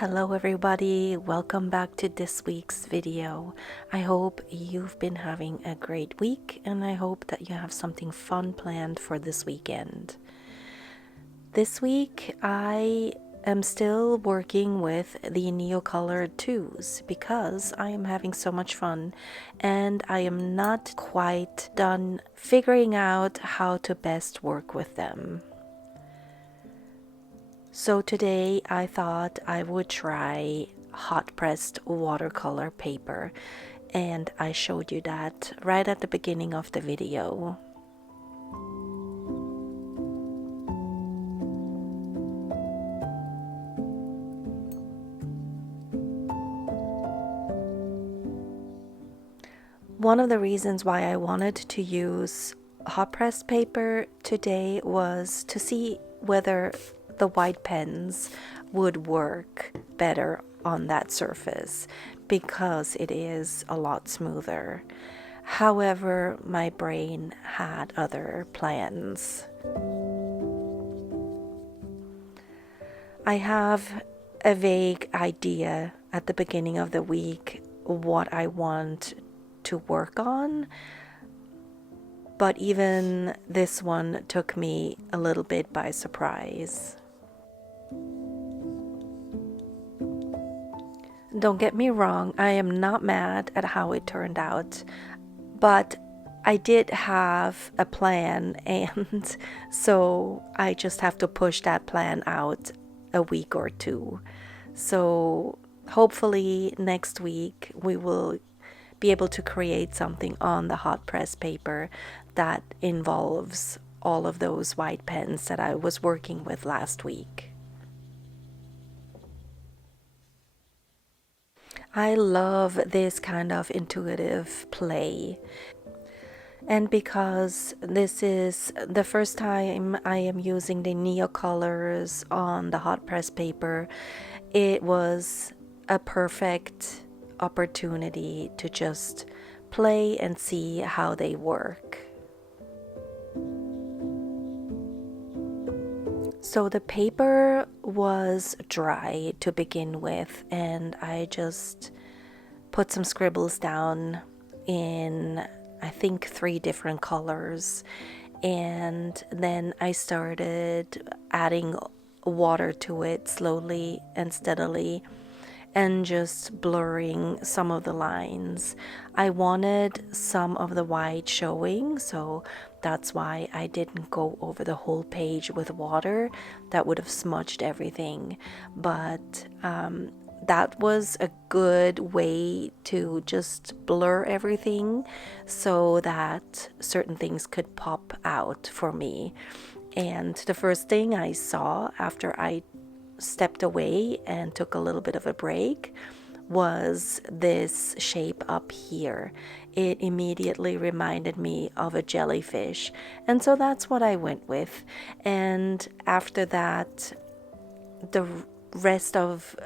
Hello everybody, welcome back to this week's video. I hope you've been having a great week and I hope that you have something fun planned for this weekend. This week I am still working with the Neocolor IIs because I am having so much fun and I am not quite done figuring out how to best work with them. So today I thought I would try hot pressed watercolor paper, and I showed you that right at the beginning of the video. One of the reasons why I wanted to use hot pressed paper today was to see whether the white pens would work better on that surface because it is a lot smoother. However, my brain had other plans. I have a vague idea at the beginning of the week what I want to work on, but even this one took me a little bit by surprise. Don't get me wrong, I am not mad at how it turned out, but I did have a plan, and so I just have to push that plan out a week or two. So hopefully next week we will be able to create something on the hot press paper that involves all of those white pens that I was working with last week. I love this kind of intuitive play, and because this is the first time I am using the Neocolors on the hot press paper, it was a perfect opportunity to just play and see how they work. So the paper was dry to begin with, and I just put some scribbles down in, I think, 3 different colors, and then I started adding water to it slowly and steadily and just blurring some of the lines. I wanted some of the white showing, so that's why I didn't go over the whole page with water. That would have smudged everything, but that was a good way to just blur everything so that certain things could pop out for me. And the first thing I saw after I stepped away and took a little bit of a break was this shape up here. It immediately reminded me of a jellyfish, and so that's what I went with. And after that, the rest of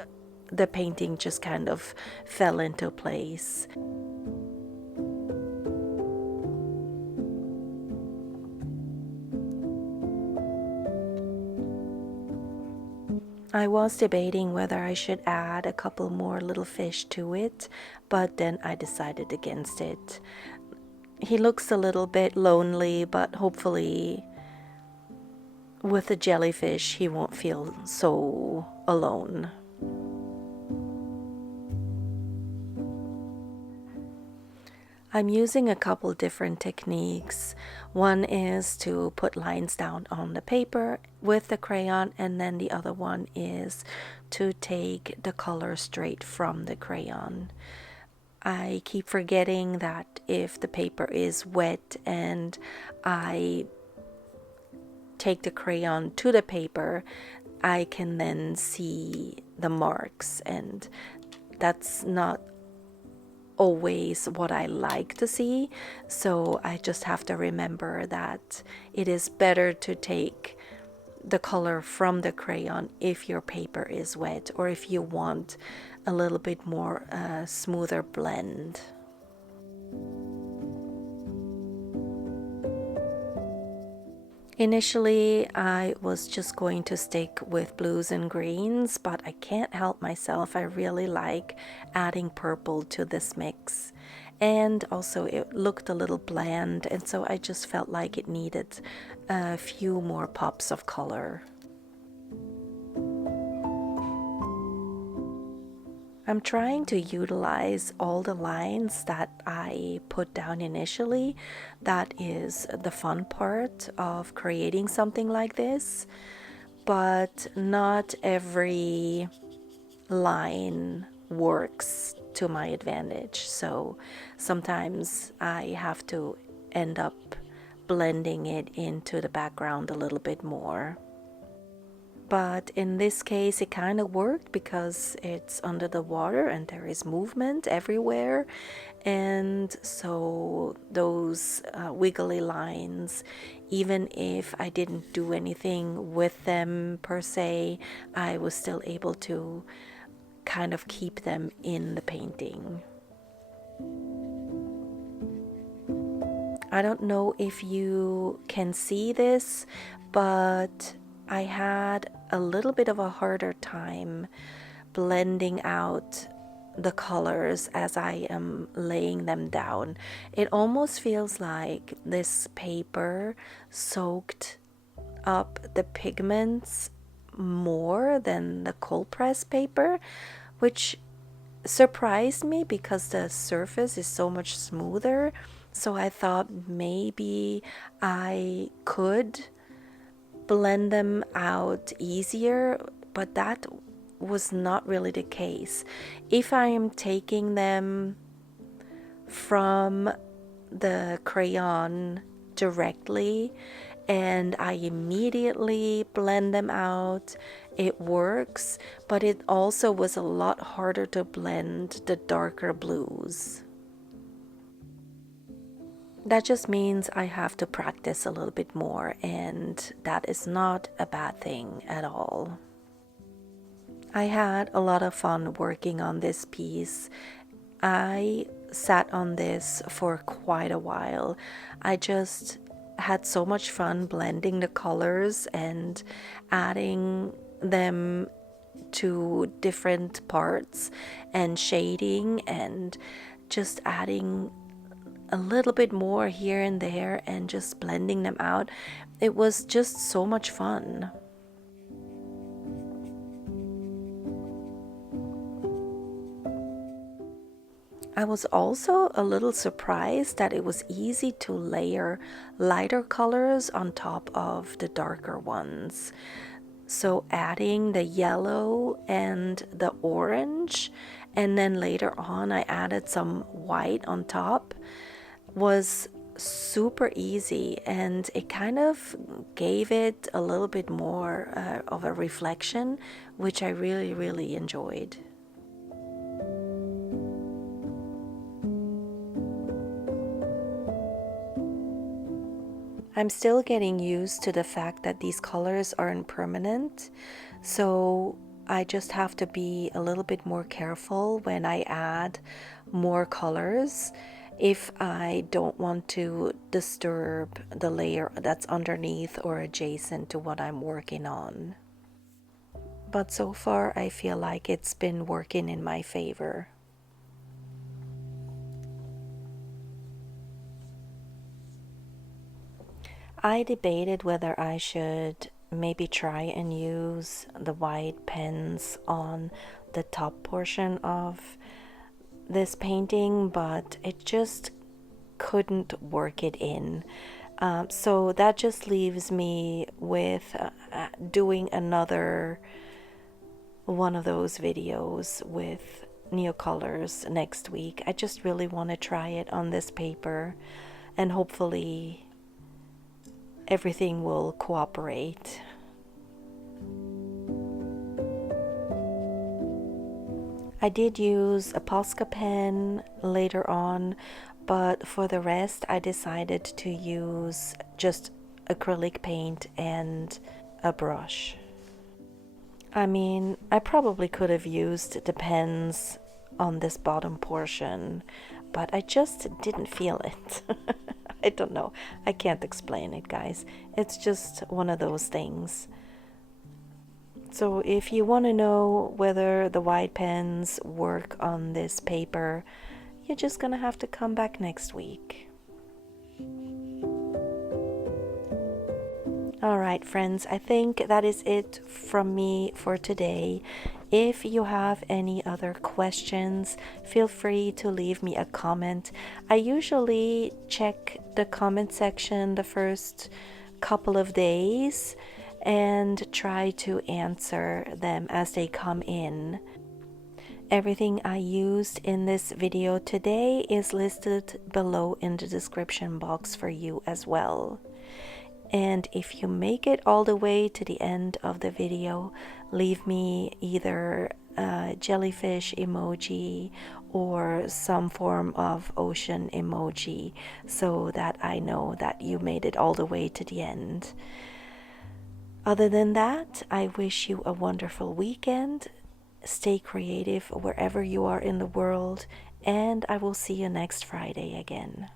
the painting just kind of fell into place. I was debating whether I should add a couple more little fish to it, but then I decided against it. He looks a little bit lonely, but hopefully with the jellyfish he won't feel so alone. I'm using a couple different techniques. One is to put lines down on the paper with the crayon, and then the other one is to take the color straight from the crayon. I keep forgetting that if the paper is wet and I take the crayon to the paper, I can then see the marks, and that's not always what I like to see. So I just have to remember that it is better to take the color from the crayon if your paper is wet, or if you want a little bit more smoother blend. Initially, I was just going to stick with blues and greens, but I can't help myself. I really like adding purple to this mix. And also it looked a little bland, and so I just felt like it needed a few more pops of color. I'm trying to utilize all the lines that I put down initially. That is the fun part of creating something like this. But not every line works to my advantage. So sometimes I have to end up blending it into the background a little bit more. But in this case, it kind of worked because it's under the water and there is movement everywhere. And so those wiggly lines, even if I didn't do anything with them per se, I was still able to kind of keep them in the painting. I don't know if you can see this, but I had a little bit of a harder time blending out the colors as I am laying them down. It almost feels like this paper soaked up the pigments more than the cold press paper, which surprised me because the surface is so much smoother. So I thought maybe I could blend them out easier, but that was not really the case. If I am taking them from the crayon directly and I immediately blend them out, it works, but it also was a lot harder to blend the darker blues. That just means I have to practice a little bit more, and that is not a bad thing at all. I had a lot of fun working on this piece. I sat on this for quite a while. I just had so much fun blending the colors and adding them to different parts and shading and just adding a little bit more here and there and just blending them out. It was just so much fun. I was also a little surprised that it was easy to layer lighter colors on top of the darker ones. So adding the yellow and the orange, and then later on I added some white on top, was super easy, and it kind of gave it a little bit more of a reflection, which I really enjoyed. I'm still getting used to the fact that these colors aren't permanent, so I just have to be a little bit more careful when I add more colors if I don't want to disturb the layer that's underneath or adjacent to what I'm working on. But so far I feel like it's been working in my favor. I debated whether I should maybe try and use the white pens on the top portion of this painting, but it just couldn't work it in. So that just leaves me with doing another one of those videos with Neocolors next week. I just really want to try it on this paper, and hopefully everything will cooperate. I did use a Posca pen later on, but for the rest I decided to use just acrylic paint and a brush. I mean, I probably could have used the pens on this bottom portion, but I just didn't feel it. I don't know. I can't explain it, guys. It's just one of those things. So if you want to know whether the white pens work on this paper, you're just gonna have to come back next week. Alright friends, I think that is it from me for today. If you have any other questions, feel free to leave me a comment. I usually check the comment section the first couple of days and try to answer them as they come in. Everything I used in this video today is listed below in the description box for you as well. And if you make it all the way to the end of the video, leave me either a jellyfish emoji or some form of ocean emoji so that I know that you made it all the way to the end. Other than that, I wish you a wonderful weekend. Stay creative wherever you are in the world, and I will see you next Friday again.